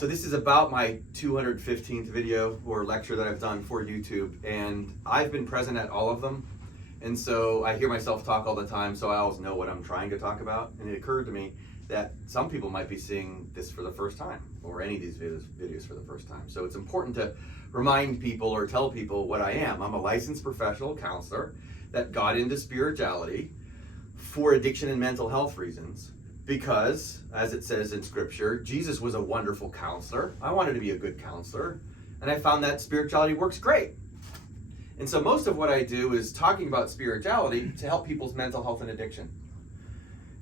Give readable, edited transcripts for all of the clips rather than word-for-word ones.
So this is about my 215th video or lecture that I've done for YouTube, and I've been present at all of them. And so I hear myself talk all the time, so I always know what I'm trying to talk about. And it occurred to me that some people might be seeing this for the first time, or any of these videos for the first time. So it's important to remind people or tell people what I am. I'm a licensed professional counselor that got into spirituality for addiction and mental health reasons. Because, as it says in Scripture, Jesus was a wonderful counselor. I wanted to be a good counselor, and I found that spirituality works great. And so most of what I do is talking about spirituality to help people's mental health and addiction.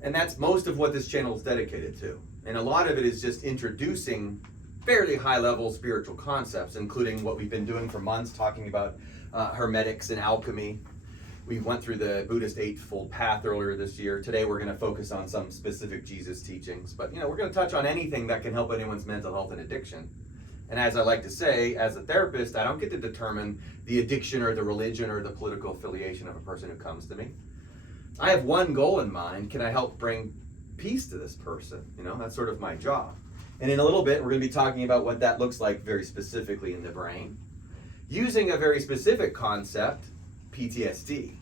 And that's most of what this channel is dedicated to. And a lot of it is just introducing fairly high-level spiritual concepts, including what we've been doing for months, talking about hermetics and alchemy. We went through the Buddhist Eightfold Path earlier this year. Today we're going to focus on some specific Jesus teachings. But we're going to touch on anything that can help anyone's mental health and addiction. And as I like to say, as a therapist, I don't get to determine the addiction or the religion or the political affiliation of a person who comes to me. I have one goal in mind. Can I help bring peace to this person? That's sort of my job. And in a little bit, we're going to be talking about what that looks like very specifically in the brain, using a very specific concept, PTSD.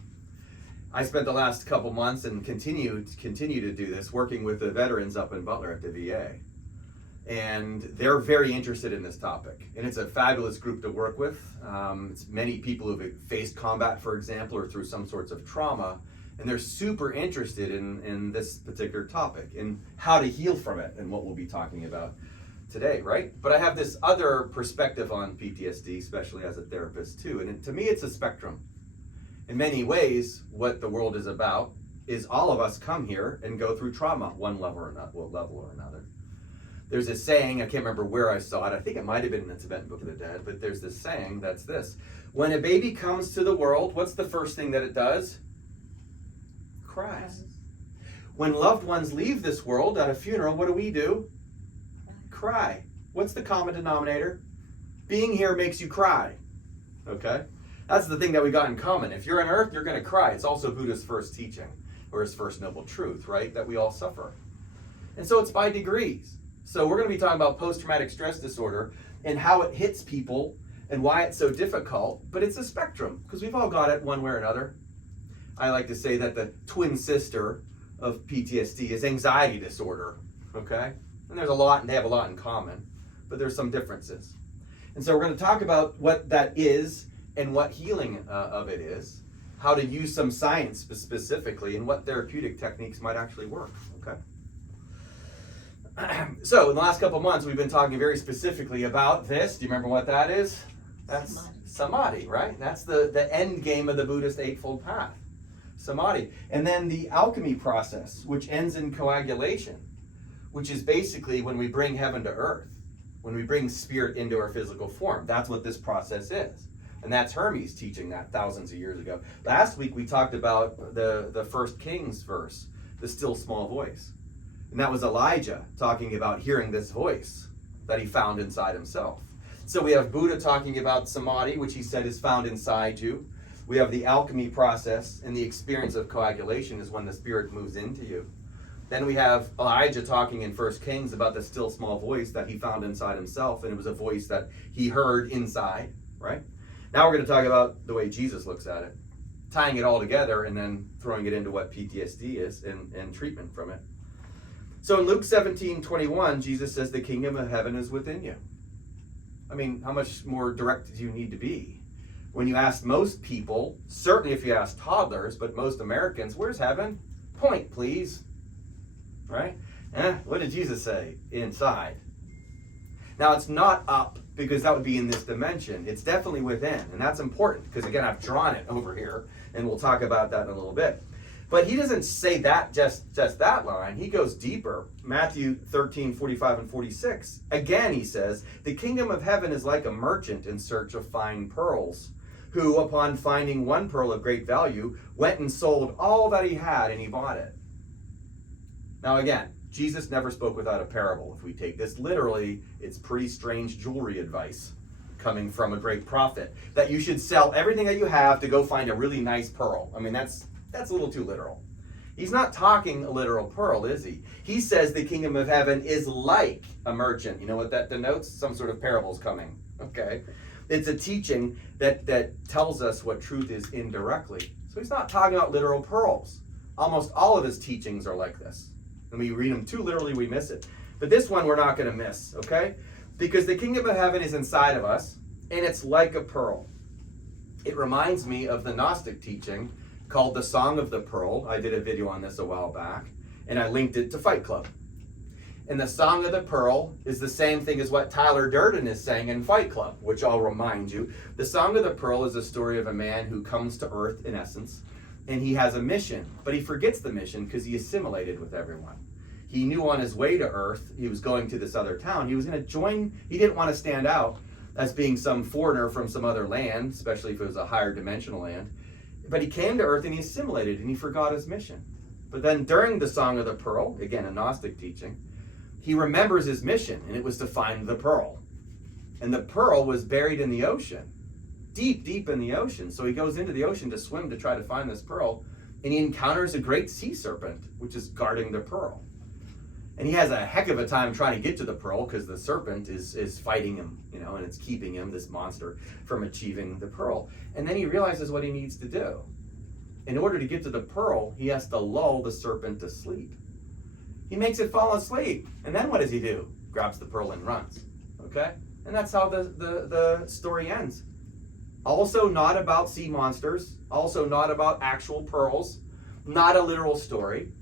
I spent the last couple months and continue to do this, working with the veterans up in Butler at the VA. And they're very interested in this topic. And it's a fabulous group to work with. It's many people who've faced combat, for example, or through some sorts of trauma. And they're super interested in this particular topic and how to heal from it and what we'll be talking about today, right? But I have this other perspective on PTSD, especially as a therapist too. And to me, it's a spectrum. In many ways, what the world is about is all of us come here and go through trauma, one level or another. There's a saying, I can't remember where I saw it, I think it might have been in the Tibetan Book of the Dead, but there's this saying that's this: when a baby comes to the world, what's the first thing that it does? Cries. When loved ones leave this world at a funeral, what do? Cry. What's the common denominator? Being here makes you cry. Okay? That's the thing that we got in common. If you're on earth, you're going to cry. It's also Buddha's first teaching, or his first noble truth, right? That we all suffer. And so it's by degrees. So we're going to be talking about post-traumatic stress disorder and how it hits people and why it's so difficult. But it's a spectrum, because we've all got it one way or another. I like to say that the twin sister of PTSD is anxiety disorder, okay? And there's a lot, and they have a lot in common, but there's some differences. And so we're going to talk about what that is and what healing of it is, how to use some science specifically, and what therapeutic techniques might actually work, okay? So in the last couple months, we've been talking very specifically about this. Do you remember what that is? That's Samadhi, right? That's the end game of the Buddhist Eightfold Path, Samadhi. And then the alchemy process, which ends in coagulation, which is basically when we bring heaven to earth, when we bring spirit into our physical form. That's what this process is. And that's Hermes teaching that thousands of years ago. Last week we talked about the first Kings verse, the still small voice. And that was Elijah talking about hearing this voice that he found inside himself. So we have Buddha talking about Samadhi, which he said is found inside you. We have the alchemy process, and the experience of coagulation is when the spirit moves into you. Then we have Elijah talking in 1 Kings about the still small voice that he found inside himself, and it was a voice that he heard inside, right? Now we're going to talk about the way Jesus looks at it, tying it all together and then throwing it into what PTSD is and treatment from it. So in Luke 17:21, Jesus says the kingdom of heaven is within you. I mean, how much more direct do you need to be? When you ask most people, certainly if you ask toddlers, but most Americans, where's heaven? Point, please. Right? What did Jesus say? Inside. Now it's not up, because that would be in this dimension. It's definitely within, and that's important, because again, I've drawn it over here, and we'll talk about that in a little bit. But he doesn't say that just that line. He goes deeper. Matthew 13:45 and 46. Again, he says, the kingdom of heaven is like a merchant in search of fine pearls, who, upon finding one pearl of great value, went and sold all that he had, and he bought it. Now again, Jesus never spoke without a parable. If we take this literally, it's pretty strange jewelry advice coming from a great prophet, that you should sell everything that you have to go find a really nice pearl. I mean, that's a little too literal. He's not talking a literal pearl, is he? He says the kingdom of heaven is like a merchant. You know what that denotes? Some sort of parables coming. Okay? It's a teaching that tells us what truth is indirectly. So he's not talking about literal pearls. Almost all of his teachings are like this. And we read them too literally, we miss it. But this one we're not going to miss, okay? Because the kingdom of heaven is inside of us, and it's like a pearl. It reminds me of the Gnostic teaching called the Song of the Pearl. I did a video on this a while back, and I linked it to Fight Club. And the Song of the Pearl is the same thing as what Tyler Durden is saying in Fight Club, which I'll remind you. The Song of the Pearl is a story of a man who comes to Earth, in essence, and he has a mission, but he forgets the mission because he assimilated with everyone. He knew on his way to Earth, he was going to this other town, he was going to join, he didn't want to stand out as being some foreigner from some other land, especially if it was a higher dimensional land. But he came to Earth and he assimilated and he forgot his mission. But then during the Song of the Pearl, again a Gnostic teaching, he remembers his mission, and it was to find the pearl. And the pearl was buried in the ocean, deep, deep in the ocean. So he goes into the ocean to swim to try to find this pearl, and he encounters a great sea serpent, which is guarding the pearl. And he has a heck of a time trying to get to the pearl because the serpent is fighting him, and it's keeping him, this monster, from achieving the pearl. And then he realizes what he needs to do. In order to get to the pearl, he has to lull the serpent to sleep. He makes it fall asleep. And then what does he do? Grabs the pearl and runs. Okay? And that's how the story ends. Also not about sea monsters. Also not about actual pearls. Not a literal story.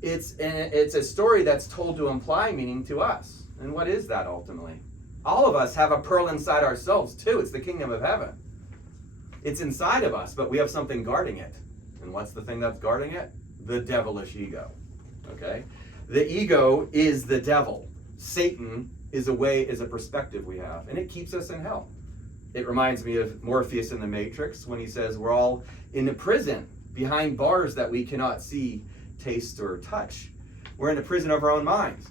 It's a story that's told to imply meaning to us. And what is that ultimately? All of us have a pearl inside ourselves too. It's the kingdom of heaven. It's inside of us, but we have something guarding it. And what's the thing that's guarding it? The devilish ego. Okay? The ego is the devil. Satan is a perspective we have, and it keeps us in hell. It reminds me of Morpheus in the Matrix when he says we're all in a prison behind bars that we cannot see, taste, or touch. We're in a prison of our own minds.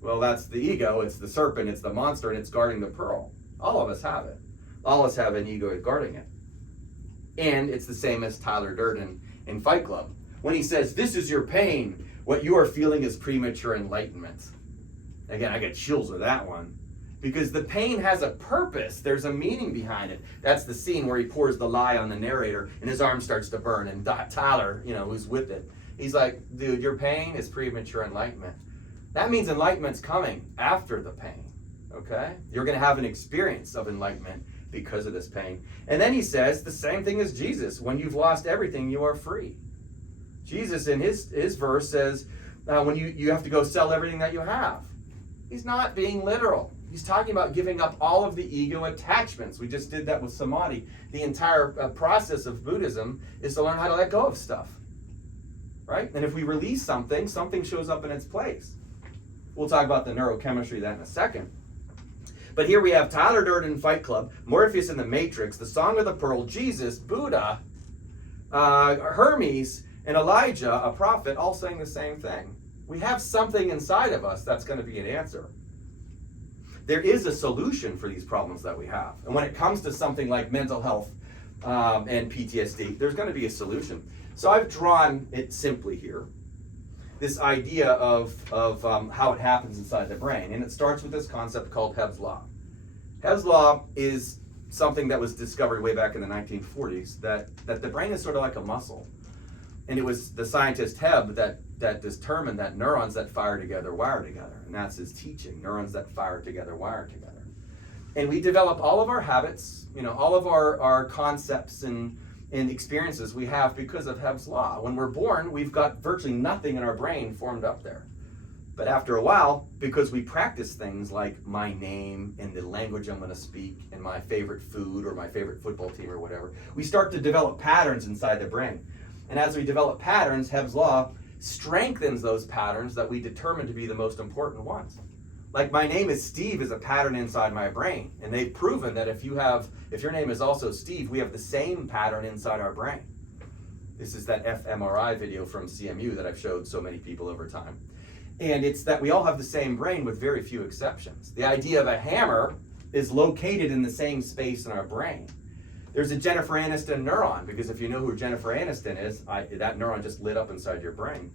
Well, that's the ego. It's the serpent. It's the monster, and it's guarding the pearl. All of us have it. All of us have an ego guarding it. And it's the same as Tyler Durden in Fight Club. When he says, this is your pain, what you are feeling is premature enlightenment. Again, I get chills with that one. Because the pain has a purpose. There's a meaning behind it. That's the scene where he pours the lie on the narrator and his arm starts to burn. And Tyler, who's with it, he's like, dude, your pain is premature enlightenment. That means enlightenment's coming after the pain. Okay? You're going to have an experience of enlightenment because of this pain. And then he says the same thing as Jesus. When you've lost everything, you are free. Jesus in his verse says, when you have to go sell everything that you have. He's not being literal. He's talking about giving up all of the ego attachments. We just did that with Samadhi. The entire process of Buddhism is to learn how to let go of stuff. Right? And if we release something, something shows up in its place. We'll talk about the neurochemistry of that in a second. But here we have Tyler Durden Fight Club, Morpheus in the Matrix, the Song of the Pearl, Jesus, Buddha, Hermes, and Elijah, a prophet, all saying the same thing. We have something inside of us that's going to be an answer. There is a solution for these problems that we have. And when it comes to something like mental health and PTSD, there's going to be a solution. So I've drawn it simply here. This idea of how it happens inside the brain. And it starts with this concept called Hebb's Law. Hebb's Law is something that was discovered way back in the 1940s, that the brain is sort of like a muscle. And it was the scientist Hebb that determined that neurons that fire together wire together. And that's his teaching. Neurons that fire together wire together. And we develop all of our habits, all of our concepts and experiences we have because of Hebb's Law. When we're born, we've got virtually nothing in our brain formed up there. But after a while, because we practice things like my name and the language I'm going to speak and my favorite food or my favorite football team or whatever, we start to develop patterns inside the brain. And as we develop patterns, Hebb's Law strengthens those patterns that we determine to be the most important ones. Like my name is Steve is a pattern inside my brain. And they've proven that if your name is also Steve, we have the same pattern inside our brain. This is that fMRI video from CMU that I've showed so many people over time. And it's that we all have the same brain with very few exceptions. The idea of a hammer is located in the same space in our brain. There's a Jennifer Aniston neuron, because if you know who Jennifer Aniston is, that neuron just lit up inside your brain.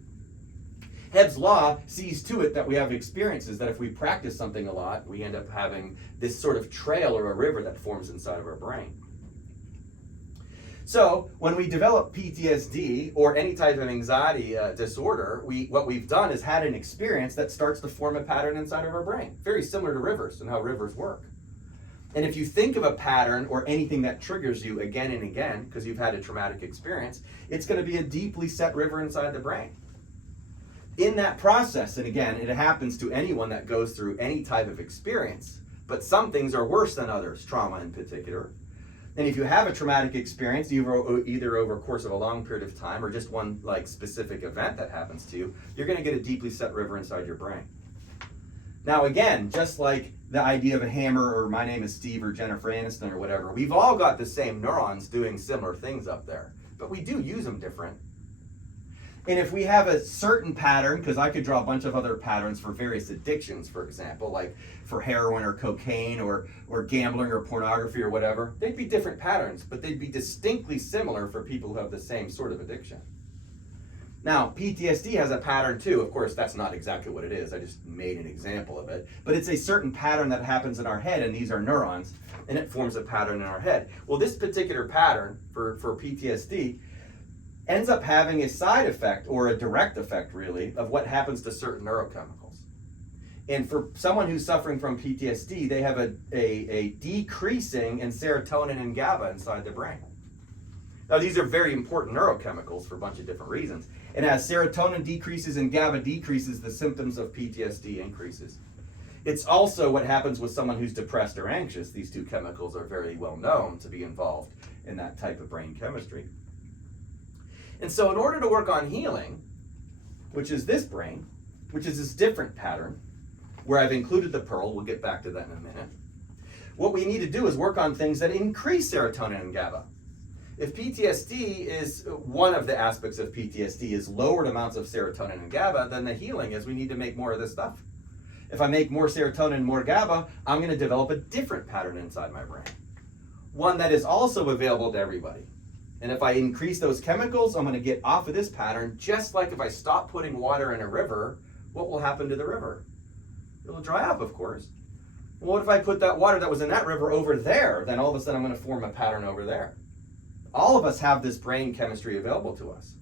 Hebb's law sees to it that we have experiences that if we practice something a lot, we end up having this sort of trail or a river that forms inside of our brain. So when we develop PTSD or any type of anxiety disorder, what we've done is had an experience that starts to form a pattern inside of our brain, very similar to rivers and how rivers work. And if you think of a pattern or anything that triggers you again and again because you've had a traumatic experience, it's going to be a deeply set river inside the brain. In that process, and again, it happens to anyone that goes through any type of experience, but some things are worse than others, trauma in particular. And if you have a traumatic experience, either over a course of a long period of time or just one like specific event that happens to you, you're going to get a deeply set river inside your brain. Now again, just like the idea of a hammer or my name is Steve or Jennifer Aniston or whatever, we've all got the same neurons doing similar things up there, but we do use them different. And if we have a certain pattern, because I could draw a bunch of other patterns for various addictions, for example, like for heroin or cocaine or gambling or pornography or whatever, they'd be different patterns, but they'd be distinctly similar for people who have the same sort of addiction. Now, PTSD has a pattern too. Of course, that's not exactly what it is. I just made an example of it. But it's a certain pattern that happens in our head, and these are neurons, and it forms a pattern in our head. Well, this particular pattern for PTSD ends up having a side effect, or a direct effect really, of what happens to certain neurochemicals. And for someone who's suffering from PTSD, they have a decreasing in serotonin and GABA inside the brain. Now, these are very important neurochemicals for a bunch of different reasons. And as serotonin decreases and GABA decreases, the symptoms of PTSD increases. It's also what happens with someone who's depressed or anxious. These two chemicals are very well known to be involved in that type of brain chemistry. And so in order to work on healing, which is this brain, which is this different pattern, where I've included the pearl, we'll get back to that in a minute, what we need to do is work on things that increase serotonin and GABA. If PTSD is, one of the aspects of PTSD is lowered amounts of serotonin and GABA, then the healing is we need to make more of this stuff. If I make more serotonin and more GABA, I'm going to develop a different pattern inside my brain. One that is also available to everybody. And if I increase those chemicals, I'm going to get off of this pattern, just like if I stop putting water in a river, what will happen to the river? It'll dry up, of course. Well, what if I put that water that was in that river over there? Then all of a sudden I'm going to form a pattern over there. All of us have this brain chemistry available to us.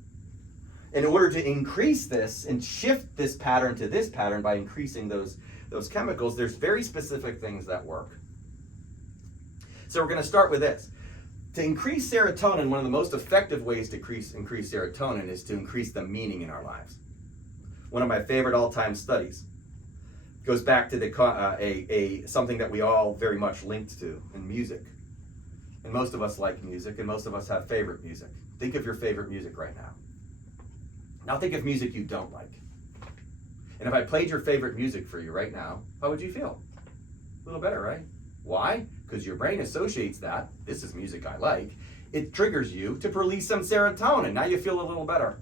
In order to increase this and shift this pattern to this pattern by increasing those chemicals, there's very specific things that work. So we're going to start with this. To increase serotonin, one of the most effective ways to increase serotonin is to increase the meaning in our lives. One of my favorite all-time studies goes back to something that we all very much linked to in music. And most of us like music, and most of us have favorite music. Think of your favorite music right now. Now think of music you don't like. And if I played your favorite music for you right now, how would you feel? A little better, right? Why? Because your brain associates that, this is music I like, it triggers you to release some serotonin. Now you feel a little better.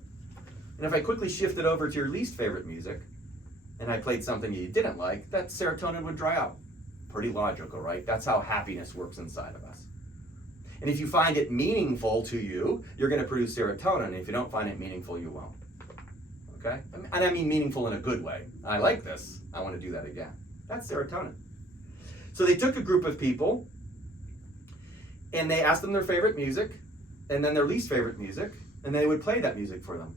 And if I quickly shifted over to your least favorite music, and I played something you didn't like, that serotonin would dry up. Pretty logical, right? That's how happiness works inside of us. And if you find it meaningful to you, you're going to produce serotonin. And if you don't find it meaningful, you won't. Okay? And I mean meaningful in a good way. I like this. I want to do that again. That's serotonin. So they took a group of people, and they asked them their favorite music, and then their least favorite music, and they would play that music for them.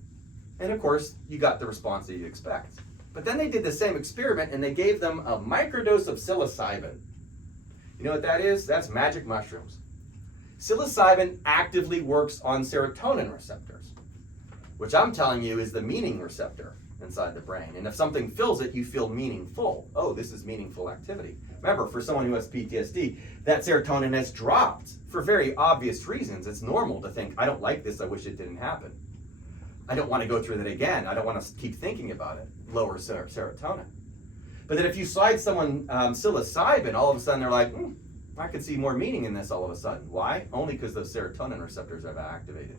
And of course, you got the response that you expect. But then they did the same experiment, and they gave them a microdose of psilocybin. You know what that is? That's magic mushrooms. Psilocybin actively works on serotonin receptors, which I'm telling you is the meaning receptor inside the brain. And if something fills it, you feel meaningful. Oh, this is meaningful activity. Remember, for someone who has PTSD, that serotonin has dropped for very obvious reasons. It's normal to think, I don't like this, I wish it didn't happen. I don't want to go through that again. I don't want to keep thinking about it. Lower serotonin. But then if you slide someone psilocybin, all of a sudden they're like, I could see more meaning in this all of a sudden. Why? Only because those serotonin receptors have activated.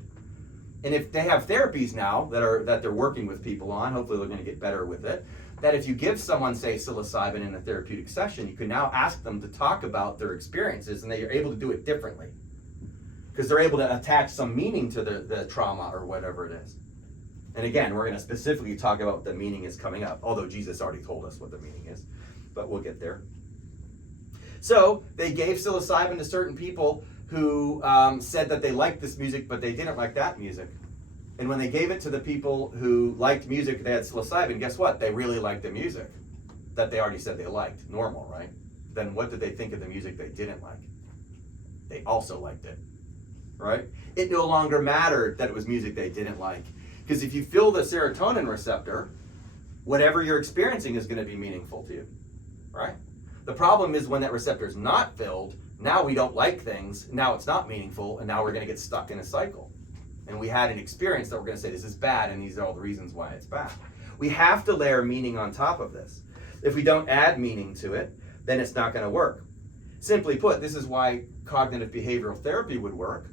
And if they have therapies now that they're working with people on, hopefully they're going to get better with it, that if you give someone, say, psilocybin in a therapeutic session, you can now ask them to talk about their experiences, and they are able to do it differently. because they're able to attach some meaning to the trauma or whatever it is. And again, we're going to specifically talk about what the meaning is coming up, although Jesus already told us what the meaning is, but we'll get there. So they gave psilocybin to certain people who said that they liked this music, but they didn't like that music. And when they gave it to the people who liked music, they had psilocybin, guess what? They really liked the music that they already said they liked. Normal, right? Then what did they think of the music they didn't like? They also liked it, right? It no longer mattered that it was music they didn't like. Because if you fill the serotonin receptor, whatever you're experiencing is going to be meaningful to you, right? The problem is when that receptor is not filled, now we don't like things, now it's not meaningful, and now we're going to get stuck in a cycle. And we had an experience that we're going to say this is bad, and these are all the reasons why it's bad. We have to layer meaning on top of this. If we don't add meaning to it, then it's not going to work. Simply put, this is why cognitive behavioral therapy would work.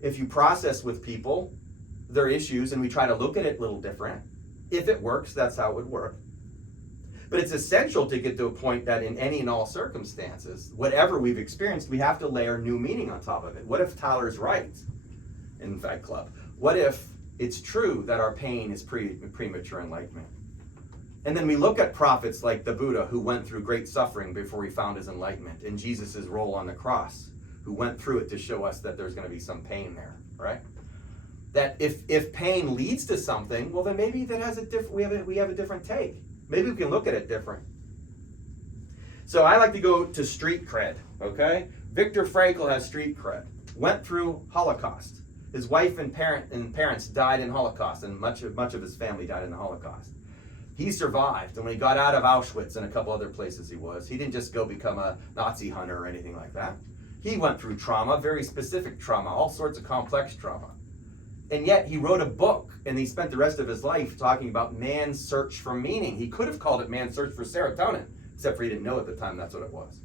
If you process with people their issues and we try to look at it a little different, if it works, that's how it would work. But it's essential to get to a point that in any and all circumstances, whatever we've experienced, we have to layer new meaning on top of it. What if Tyler's right in Fight Club? What if it's true that our pain is premature enlightenment? And then we look at prophets like the Buddha, who went through great suffering before he found his enlightenment, and Jesus' role on the cross, who went through it to show us that there's going to be some pain there, right? That if pain leads to something, well, then maybe that has a different. We have a different take. Maybe we can look at it different. So I like to go to street cred. Okay, Viktor Frankl has street cred. Went through Holocaust. His wife and parents died in Holocaust, and much of his family died in the Holocaust. He survived, and when he got out of Auschwitz and a couple other places he didn't just go become a Nazi hunter or anything like that. He went through trauma, very specific trauma, all sorts of complex trauma. And yet he wrote a book, and he spent the rest of his life talking about man's search for meaning. He could have called it Man's Search for Serotonin, except for he didn't know at the time that's what it was.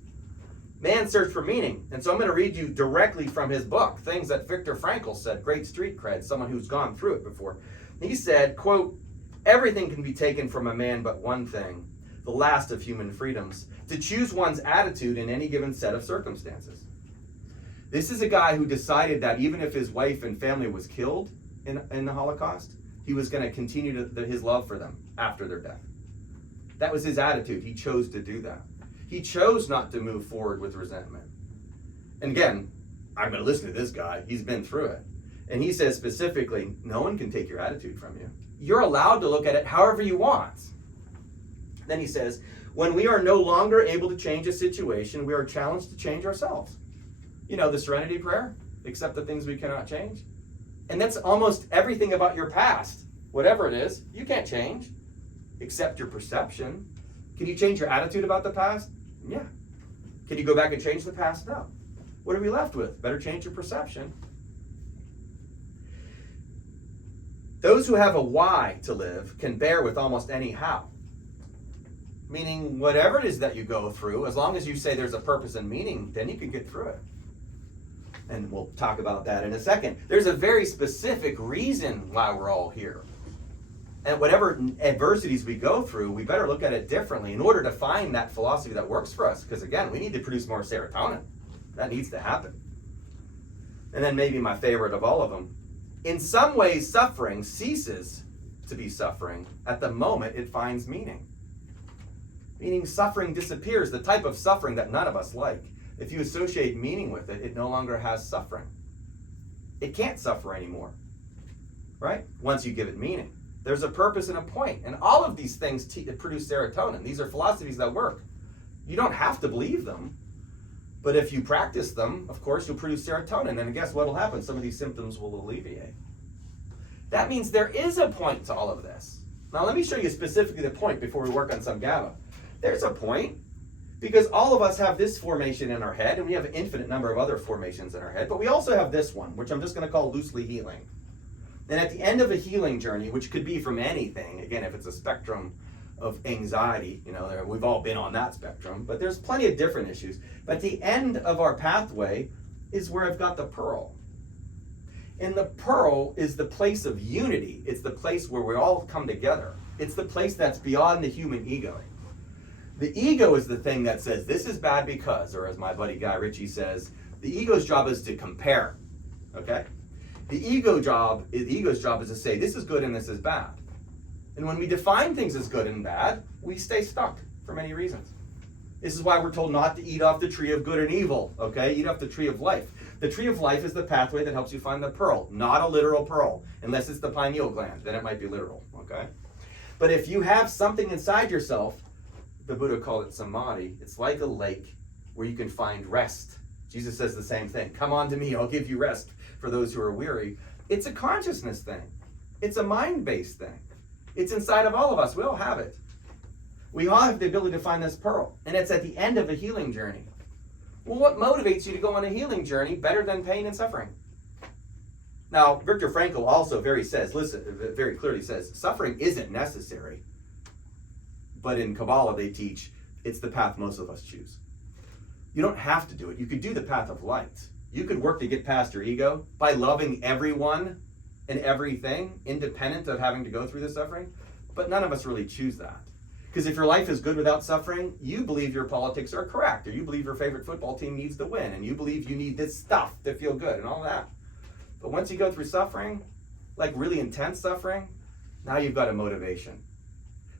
Man's Search for Meaning. And so I'm going to read you directly from his book, things that Viktor Frankl said, great street cred, someone who's gone through it before. He said, quote, "Everything can be taken from a man but one thing, the last of human freedoms, to choose one's attitude in any given set of circumstances." This is a guy who decided that even if his wife and family was killed in the Holocaust, he was going to continue his love for them after their death. That was his attitude. He chose to do that. He chose not to move forward with resentment. And again, I'm going to listen to this guy. He's been through it. And he says specifically, no one can take your attitude from you. You're allowed to look at it however you want. Then he says, when we are no longer able to change a situation, we are challenged to change ourselves. You know, the Serenity Prayer, accept the things we cannot change. And that's almost everything about your past. Whatever it is, you can't change. Accept your perception. Can you change your attitude about the past? Yeah. Can you go back and change the past? No. What are we left with? Better change your perception. Those who have a why to live can bear with almost any how. Meaning, whatever it is that you go through, as long as you say there's a purpose and meaning, then you can get through it. And we'll talk about that in a second. There's a very specific reason why we're all here. And whatever adversities we go through, we better look at it differently in order to find that philosophy that works for us. Because again, we need to produce more serotonin. That needs to happen. And then maybe my favorite of all of them. In some ways, suffering ceases to be suffering at the moment it finds meaning. Meaning suffering disappears, the type of suffering that none of us like. If you associate meaning with it, it no longer has suffering. It can't suffer anymore, right? Once you give it meaning. There's a purpose and a point. And all of these things produce serotonin. These are philosophies that work. You don't have to believe them. But if you practice them, of course, you'll produce serotonin. And guess what will happen? Some of these symptoms will alleviate. That means there is a point to all of this. Now, let me show you specifically the point before we work on some GABA. There's a point. Because all of us have this formation in our head, and we have an infinite number of other formations in our head, but we also have this one, which I'm just going to call loosely healing. And at the end of a healing journey, which could be from anything, again, if it's a spectrum of anxiety, you know, we've all been on that spectrum, but there's plenty of different issues. But the end of our pathway is where I've got the pearl. And the pearl is the place of unity. It's the place where we all come together. It's the place that's beyond the human ego. The ego is the thing that says, this is bad because, or as my buddy Guy Ritchie says, the ego's job is to compare. okay? The ego's job is to say, this is good and this is bad. And when we define things as good and bad, we stay stuck for many reasons. This is why we're told not to eat off the tree of good and evil, okay? Eat off the tree of life. The tree of life is the pathway that helps you find the pearl, not a literal pearl, unless it's the pineal gland. Then it might be literal, okay? But if you have something inside yourself, the Buddha called it Samadhi, it's like a lake where you can find rest. Jesus says the same thing. Come on to me, I'll give you rest for those who are weary. It's a consciousness thing. It's a mind-based thing. It's inside of all of us. We all have it. We all have the ability to find this pearl, and it's at the end of a healing journey. Well, what motivates you to go on a healing journey better than pain and suffering? Now, Viktor Frankl also very clearly says, suffering isn't necessary. But in Kabbalah, they teach it's the path most of us choose. You don't have to do it. You could do the path of light. You could work to get past your ego by loving everyone and everything, independent of having to go through the suffering. But none of us really choose that. Because if your life is good without suffering, you believe your politics are correct, or you believe your favorite football team needs to win, and you believe you need this stuff to feel good and all that. But once you go through suffering, like really intense suffering, now you've got a motivation.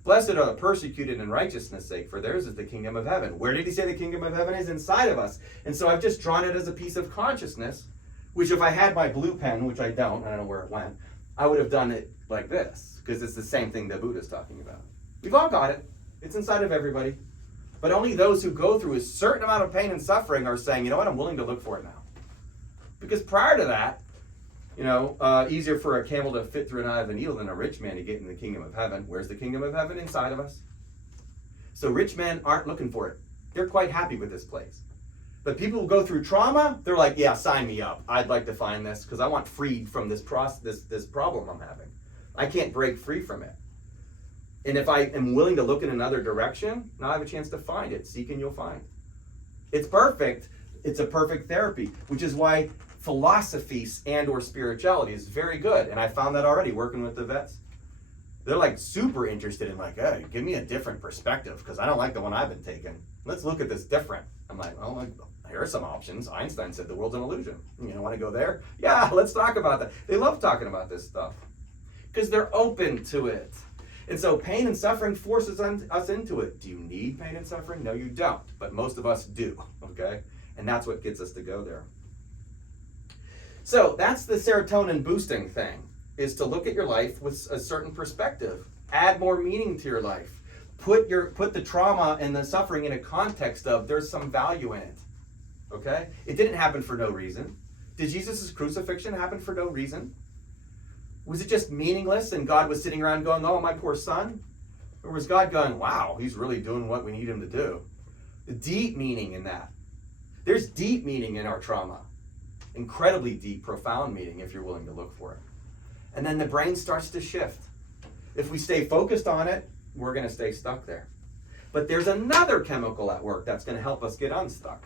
Blessed are the persecuted in righteousness' sake, for theirs is the kingdom of heaven. Where did he say the kingdom of heaven is? Inside of us. And so I've just drawn it as a piece of consciousness, which if I had my blue pen, which I don't know where it went, I would have done it like this, because it's the same thing the Buddha's talking about. We've all got it. It's inside of everybody. But only those who go through a certain amount of pain and suffering are saying, you know what, I'm willing to look for it now. Because prior to that, easier for a camel to fit through an eye of a needle than a rich man to get in the kingdom of heaven. Where's the kingdom of heaven? Inside of us. So rich men aren't looking for it. They're quite happy with this place. But people who go through trauma, they're like, yeah, sign me up. I'd like to find this because I want freed from this problem I'm having. I can't break free from it. And if I am willing to look in another direction, now I have a chance to find it. Seek and you'll find. It's perfect. It's a perfect therapy, which is why philosophies and or spirituality is very good. And I found that already working with the vets. They're like super interested in like, hey, give me a different perspective because I don't like the one I've been taking. Let's look at this different. I'm like, well, here are some options. Einstein said the world's an illusion. You want to go there? Yeah, let's talk about that. They love talking about this stuff because they're open to it. And so pain and suffering forces us into it. Do you need pain and suffering? No, you don't. But most of us do, okay? And that's what gets us to go there. So that's the serotonin boosting thing, is to look at your life with a certain perspective. Add more meaning to your life. Put the trauma and the suffering in a context of there's some value in it, okay? It didn't happen for no reason. Did Jesus' crucifixion happen for no reason? Was it just meaningless and God was sitting around going, oh, my poor son? Or was God going, wow, he's really doing what we need him to do? The deep meaning in that. There's deep meaning in our trauma. Incredibly deep, profound meaning if you're willing to look for it. And then the brain starts to shift. If we stay focused on it, we're going to stay stuck there. But there's another chemical at work that's going to help us get unstuck.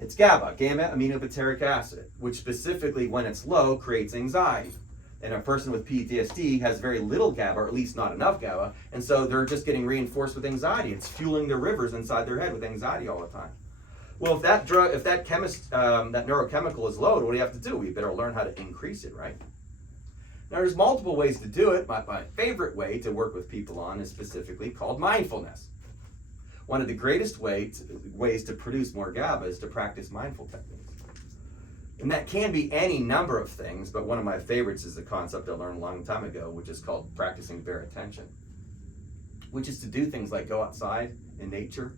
It's GABA, gamma-aminobutyric acid, which specifically, when it's low, creates anxiety. And a person with PTSD has very little GABA, or at least not enough GABA, and so they're just getting reinforced with anxiety. It's fueling the rivers inside their head with anxiety all the time. Well, if that neurochemical is low, what do we have to do? We better learn how to increase it, right? Now, there's multiple ways to do it. My favorite way to work with people on is specifically called mindfulness. One of the greatest ways to produce more GABA is to practice mindful techniques. And that can be any number of things, but one of my favorites is the concept I learned a long time ago, which is called practicing bare attention, which is to do things like go outside in nature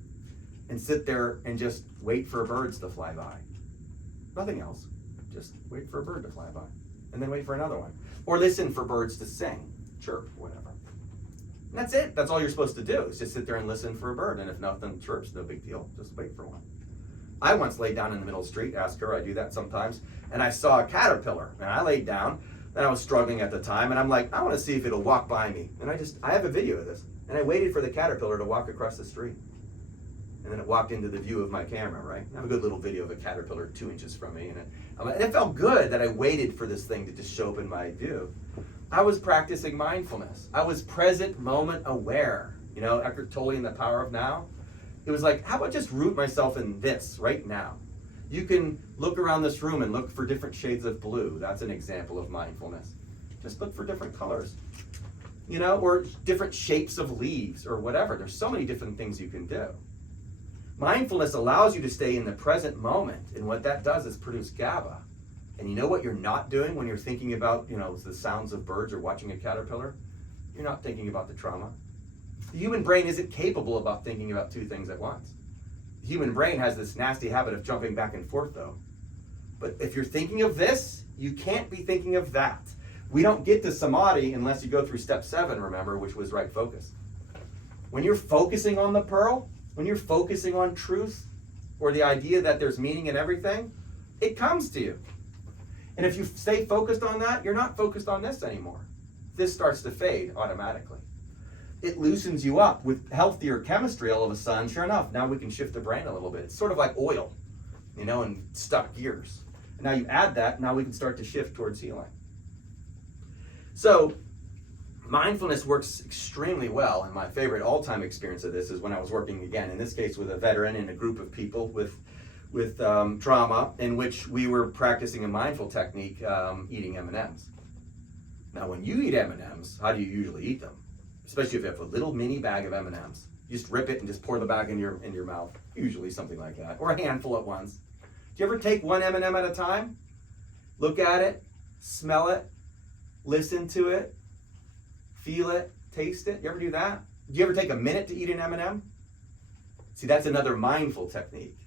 and sit there and just wait for birds to fly by. Nothing else. Just wait for a bird to fly by. And then wait for another one. Or listen for birds to sing, chirp, whatever. And that's it. That's all you're supposed to do is just sit there and listen for a bird. And if nothing chirps, no big deal. Just wait for one. I once laid down in the middle of the street, asked her, I do that sometimes, and I saw a caterpillar. And I laid down, and I was struggling at the time, and I'm like, I want to see if it'll walk by me. And I have a video of this. And I waited for the caterpillar to walk across the street. And then it walked into the view of my camera, right? I have a good little video of a caterpillar 2 inches from me. And it felt good that I waited for this thing to just show up in my view. I was practicing mindfulness. I was present, moment aware. Eckhart Tolle and the Power of Now. It was like, how about just root myself in this right now? You can look around this room and look for different shades of blue. That's an example of mindfulness. Just look for different colors, or different shapes of leaves or whatever. There's so many different things you can do. Mindfulness allows you to stay in the present moment, and what that does is produce GABA. And you know what you're not doing when you're thinking about, the sounds of birds or watching a caterpillar? You're not thinking about the trauma. The human brain isn't capable about thinking about two things at once. The human brain has this nasty habit of jumping back and forth, though. But if you're thinking of this, you can't be thinking of that. We don't get to Samadhi unless you go through step 7, remember, which was right focus. When you're focusing on the pearl, when you're focusing on truth, or the idea that there's meaning in everything, it comes to you. And if you stay focused on that, you're not focused on this anymore. This starts to fade automatically. It loosens you up with healthier chemistry all of a sudden. Sure enough, now we can shift the brain a little bit. It's sort of like oil, in stuck gears. And now you add that, now we can start to shift towards healing. So, mindfulness works extremely well, and my favorite all-time experience of this is when I was working, again, in this case with a veteran and a group of people with trauma, in which we were practicing a mindful technique, eating M&Ms. Now, when you eat M&Ms, how do you usually eat them? Especially if you have a little mini bag of M&Ms. You just rip it and just pour the bag in your mouth. Usually something like that, or a handful at once. Do you ever take one M&M at a time? Look at it, smell it, listen to it, feel it, taste it. You ever do that? Do you ever take a minute to eat an M&M? See, that's another mindful technique.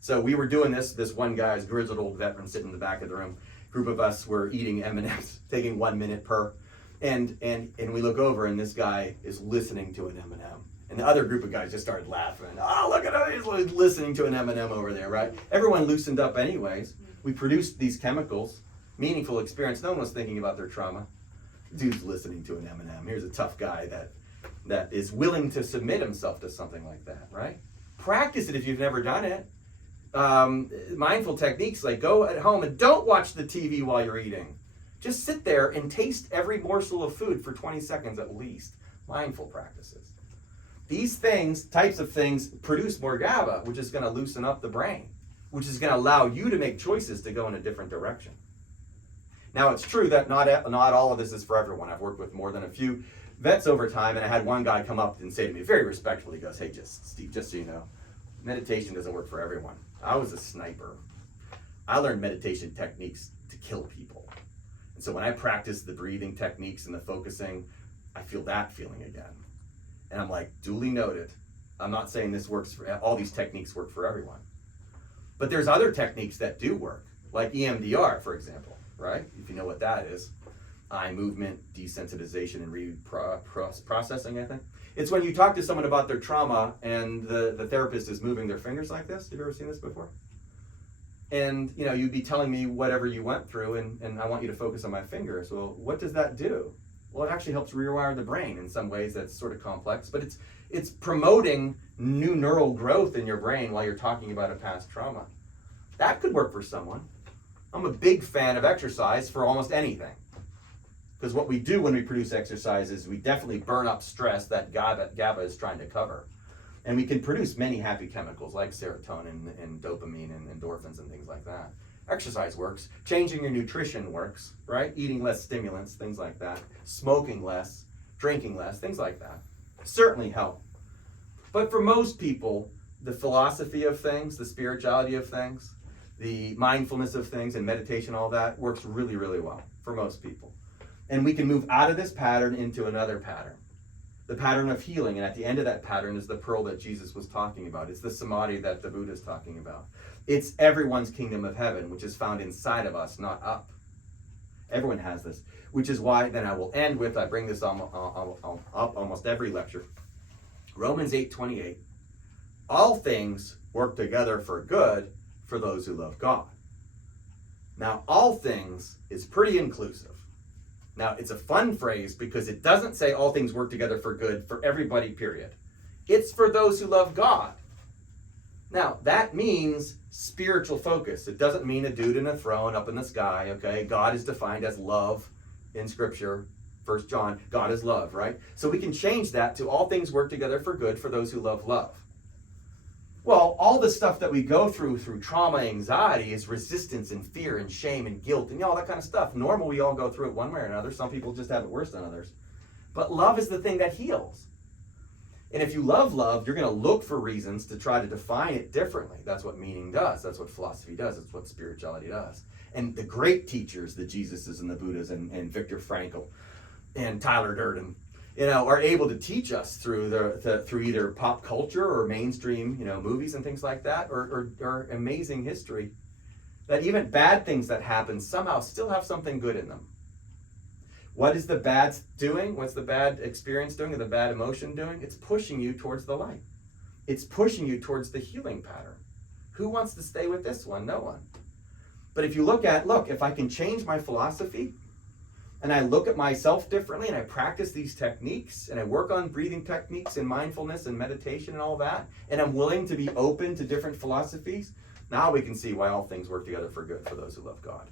So we were doing this one guy's grizzled old veteran sitting in the back of the room. Group of us were eating M&Ms, taking 1 minute per. And we look over and this guy is listening to an M&M. And the other group of guys just started laughing. Oh, look at him, he's listening to an M&M over there, right? Everyone loosened up anyways. We produced these chemicals, meaningful experience. No one was thinking about their trauma. Dude's listening to an M&M. Here's a tough guy that is willing to submit himself to something like that, right? Practice it if you've never done it. Mindful techniques, like go at home and don't watch the TV while you're eating. Just sit there and taste every morsel of food for 20 seconds at least. Mindful practices. These types of things produce more GABA, which is going to loosen up the brain, which is going to allow you to make choices to go in a different direction. Now, it's true that not all of this is for everyone. I've worked with more than a few vets over time, and I had one guy come up and say to me very respectfully, he goes, "Hey, Steve, just so you know, meditation doesn't work for everyone. I was a sniper. I learned meditation techniques to kill people. And so when I practice the breathing techniques and the focusing, I feel that feeling again." And I'm like, duly noted. I'm not saying this works for all these techniques work for everyone. But there's other techniques that do work, like EMDR, for example, right? If you know what that is. Eye movement, desensitization, and reprocessing, I think. It's when you talk to someone about their trauma and the therapist is moving their fingers like this. Have you ever seen this before? And you'd be telling me whatever you went through, and I want you to focus on my fingers. Well, what does that do? Well, it actually helps rewire the brain in some ways. That's sort of complex, but it's promoting new neural growth in your brain while you're talking about a past trauma. That could work for someone. I'm a big fan of exercise for almost anything. Because what we do when we produce exercise is we definitely burn up stress that GABA is trying to cover. And we can produce many happy chemicals like serotonin and dopamine and endorphins and things like that. Exercise works. Changing your nutrition works, right? Eating less stimulants, things like that. Smoking less, drinking less, things like that. Certainly help. But for most people, the philosophy of things, the spirituality of things, the mindfulness of things and meditation, all that works really, really well for most people. And we can move out of this pattern into another pattern. The pattern of healing, and at the end of that pattern is the pearl that Jesus was talking about. It's the Samadhi that the Buddha is talking about. It's everyone's kingdom of heaven, which is found inside of us, not up. Everyone has this, which is why, then I will end with, I bring this up almost every lecture. Romans 8:28. All things work together for good for those who love God. Now, all things is pretty inclusive. Now, it's a fun phrase because it doesn't say all things work together for good for everybody, period. It's for those who love God. Now, that means spiritual focus. It doesn't mean a dude in a throne up in the sky, okay? God is defined as love in Scripture. 1 John, God is love, right? So we can change that to all things work together for good for those who love love. Well, all the stuff that we go through trauma, anxiety, is resistance and fear and shame and guilt and all that kind of stuff. Normal, we all go through it one way or another. Some people just have it worse than others. But love is the thing that heals. And if you love love, you're going to look for reasons to try to define it differently. That's what meaning does. That's what philosophy does. That's what spirituality does. And the great teachers, the Jesuses and the Buddhas and Viktor Frankl and Tyler Durden, are able to teach us through through either pop culture or mainstream, movies and things like that, or amazing history, that even bad things that happen somehow still have something good in them. What is the bad doing? What's the bad experience doing or the bad emotion doing? It's pushing you towards the light. It's pushing you towards the healing pattern. Who wants to stay with this one? No one. But if you look, if I can change my philosophy, and I look at myself differently, and I practice these techniques, and I work on breathing techniques and mindfulness and meditation and all that, and I'm willing to be open to different philosophies, now we can see why all things work together for good for those who love God.